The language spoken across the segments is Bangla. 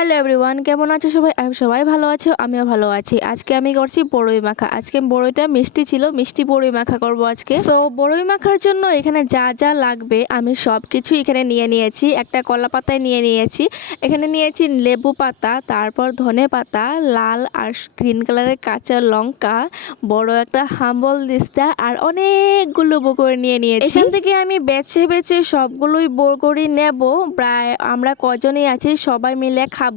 হ্যালো এভরিওয়ান, কেমন আছো সবাই? সবাই ভালো আছো, আমিও ভালো আছি। আজকে আমি করছি বড়ই মাখা। আজকে বড়ইটা মিষ্টি ছিল, মিষ্টি বড়ই মাখা করব আজকে। সো বড়ই মাখার জন্য এখানে যা যা লাগবে আমি সব কিছু এখানে নিয়ে নিয়েছি। একটা কলা পাতায় নিয়ে নিয়েছি, এখানে নিয়েছি লেবু পাতা, তারপর ধনে পাতা, লাল আর গ্রিন কালারের কাঁচা লঙ্কা, বড় একটা হাম্বল দিস্তা আর অনেকগুলো বগরি নিয়ে নিয়েছি। এখান থেকে আমি বেছে বেছে সবগুলোই বগরি নেব। প্রায় আমরা কজনই আছি, সবাই মিলে খাবো,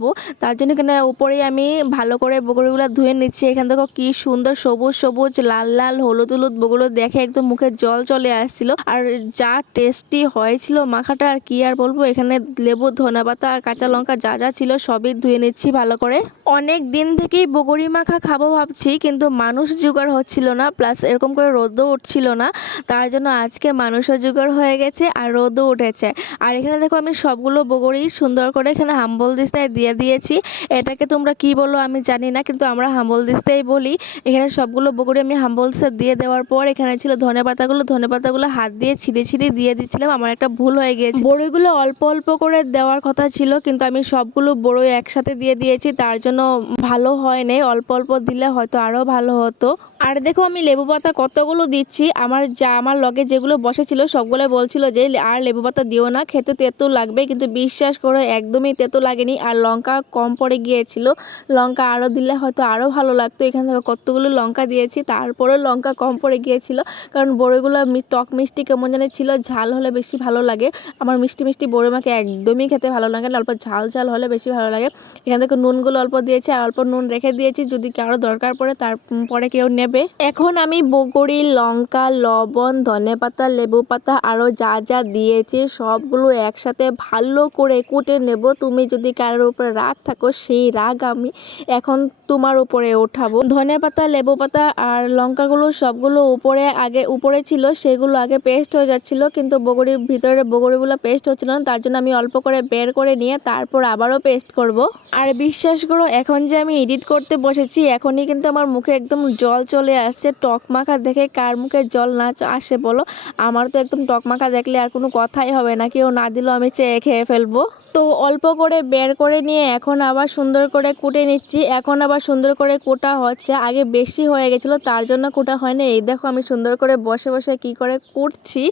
তার জন্য এখানে উপরেই আমি ভালো করে বগরিগুলো ধুয়ে নিচ্ছি। এখান থেকে কি সুন্দর সবুজ সবুজ লাল লাল হলুদ হলুদ বগরি দেখে একদম মুখে জল চলে আসছিল। আর যা টেস্টি হয়েছিল মাখাটা, আর কি আর বলবো। এখানে লেবু ধনেপাতা আর কাঁচা লঙ্কা যা যা ছিল সবই ধুয়ে নিচ্ছি ভালো করে। অনেক দিন থেকেই বগরি মাখা খাবো ভাবছি, কিন্তু মানুষ জোগাড় হচ্ছিল না, প্লাস এরকম করে রোদও উঠছিল না। তার জন্য আজকে মানুষও জোগাড় হয়ে গেছে আর রোদও উঠেছে। আর এখানে দেখো আমি সবগুলো বগরি সুন্দর করে এখানে হাম্বল দিস্তায় দিয়ে দিয়েছি। এটাকে তোমরা কি বলো আমি জানি না, কিন্তু আমরা হাম্বল দিস্তাই বলি। এখানে সবগুলো বগরি আমি হাম্বল দিস্তা দিয়ে দেওয়ার পর এখানে ছিল ধনেপাতাগুলো হাত দিয়ে ছিঁড়ে ছিঁড়ে দিয়ে দিচ্ছিলাম। আমার একটা ভুল হয়ে গিয়েছে, বড়িগুলো অল্প অল্প করে দেওয়ার কথা ছিল, কিন্তু আমি সবগুলো বড়ই একসাথে দিয়ে দিয়েছি, তার জন্য ভালো হয় নাই। অল্প অল্প দিলে হয়তো আরও ভালো হতো। আর দেখো আমি লেবু পাতা কতগুলো দিচ্ছি। আমার লগে যেগুলো বসেছিল সবগুলো বলছিল যে আর লেবু পাতা দিও না, খেতে তেতো লাগবে, কিন্তু বিশ্বাস করো একদমই তেতো লাগেনি। আর লঙ্কা কম পড়ে গিয়েছিল, লঙ্কা আরও দিলে হয়তো আরও ভালো লাগতো। এখান থেকে কতগুলো লঙ্কা দিয়েছি, তারপরেও লঙ্কা কম পড়ে গিয়েছিল, কারণ বড়িগুলো টক মিষ্টি কেমন জানি ছিল, ঝাল হলে বেশি ভালো লাগে। আমার মিষ্টি মিষ্টি বড়ি মাকে একদমই খেতে ভালো লাগে না, অল্প ঝাল ঝাল হলে বেশি ভালো লাগে। এখান থেকে নুনগুলো অল্প দিয়েছি আর অল্প নুন রেখে দিয়েছি, যদি কারো দরকার পড়ে তারপরে কেউ নেবে। এখন আমি বগরি, লঙ্কা, লবণ, ধনেপাতা, লেবু পাতা আরও যা যা দিয়েছি সবগুলো একসাথে ভালো করে কুটে নেব। তুমি যদি কারোর উপরে রাগ থাকো, সেই রাগ আমি এখন তোমার উপরে ওঠাবো। ধনেপাতা, লেবু পাতা আর লঙ্কাগুলো সবগুলো উপরে ছিল, সেগুলো আগে পেস্ট হয়ে যাচ্ছিল, কিন্তু বগরির ভিতরে বগরিগুলো পেস্ট হচ্ছিল না, তার জন্য আমি অল্প করে বের করে নিয়ে তারপর আবারও পেস্ট করব। আর বিশ্বাস করো এখন যে আমি এডিট করতে বসেছি, এখনই কিন্তু আমার মুখে একদম জল চলে আসছে। টক মাখা দেখে কার মুখে জল না আসে বলো? আমার তো একদম টক মাখা দেখলে আর কোনো কথাই হবে না, কেউ না দিলেও আমি চেয়ে খেয়ে ফেলবো। তো অল্প করে বের করে নিয়ে এখন আবার সুন্দর করে কুটে নিচ্ছি। এখন আবার সুন্দর করে কোটা হচ্ছে, আগে বেশি হয়ে গেছিলো তার জন্য কোটা হয়নি। এই দেখো আমি সুন্দর করে বসে বসে কি করে কুটছি,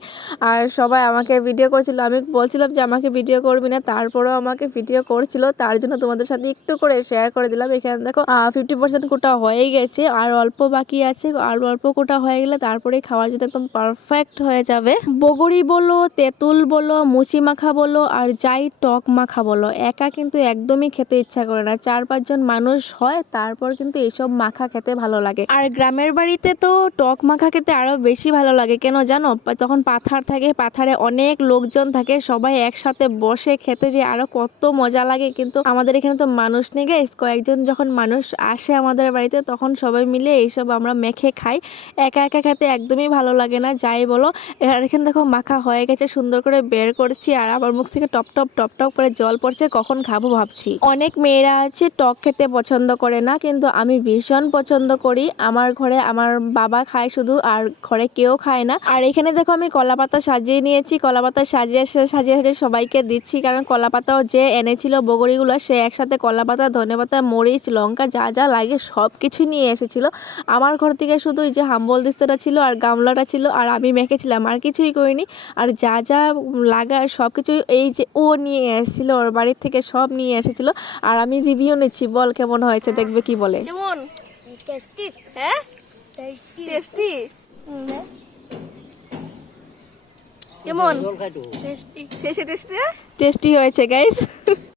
আর সবাই আমাকে ভিডিও করছিল। আমি বলছিলাম যে আমাকে ভিডিও করবি না, তারপরেও আমাকে ভিডিও করছিল, তার জন্য তোমাদের সাথে একটু করে শেয়ার করে দিলাম। এখানে দেখো 50% কোটা হয়ে গেছে, আর অল্প বাকি আছে। আর অল্প কোটা হয়ে গেলে তারপরে খাওয়ার জন্য একদম পারফেক্ট হয়ে যাবে। বগরি বলো, তেঁতুল বলো, মুচি মাখা বলো, আর যাই টক মাখা বলো, একা কিন্তু একদমই খেতে ইচ্ছা করে না। 4-5 জন মানুষ হয় তারপর কিন্তু এইসব মাখা খেতে ভালো লাগে। আর গ্রামের বাড়িতে তো টক মাখা খেতে আরো বেশি ভালো লাগে, কেন জানো? তখন পাথার থাকে, পাথারে অনেক লোকজন থাকে, সবাই একসাথে বসে খেতে যে আরো কত মজা লাগে। কিন্তু আমাদের এখানে তো মানুষ নেই গাইস, কয়েকজন যখন মানুষ আসে আমাদের বাড়িতে তখন সবাই মিলে এইসব আমরা মেখে খাই। একা একা খেতে একদমই ভালো লাগে না, যাই বলো। আর এখানে দেখো মাখা হয়ে গেছে, সুন্দর করে বের করছি, আর আমার মুখ থেকে টপ টপ টপ টপ করে জল পড়ছে, কখন খাবো ভাবছি। অনেক মেয়েরা আছে টক খেতে পছন্দ করে না, কিন্তু আমি ভীষণ পছন্দ করি। আমার ঘরে আমার বাবা খায় শুধু, আর ঘরে কেউ খায় না। আর এখানে দেখো আমি কলা পাতা সাজিয়ে নিয়েছি, কলা পাতা সাজিয়ে সাজিয়ে সাজিয়ে সবাইকে দিচ্ছি, কারণ কলা পাতাও যে এনেছিল বগরিগুলো সে একসাথে কলা পাতা, ধনে পাতা, মরিচ, লঙ্কা যা যা লাগে সব কিছু নিয়ে এসেছিল। আমার ঘর থেকে শুধু ওই যে হাম্বল দিস্তাটা ছিল আর গামলাটা ছিল, আর আমি মেখেছিলাম, আর কিছুই করিনি। আর যা যা লাগার সব কিছু এই যে ও নিয়ে এসেছিল, ওর বাড়ির থেকে সব নিয়ে এসেছিল। আর আমি রিভিউ নিচ্ছি, বল কেমন হয়েছে, দেখবে কি বলে। কেমন? টেস্টি। হ্যাঁ টেস্টি। কেমন? টেস্টি। টেস্টি হয়েছে গাইস।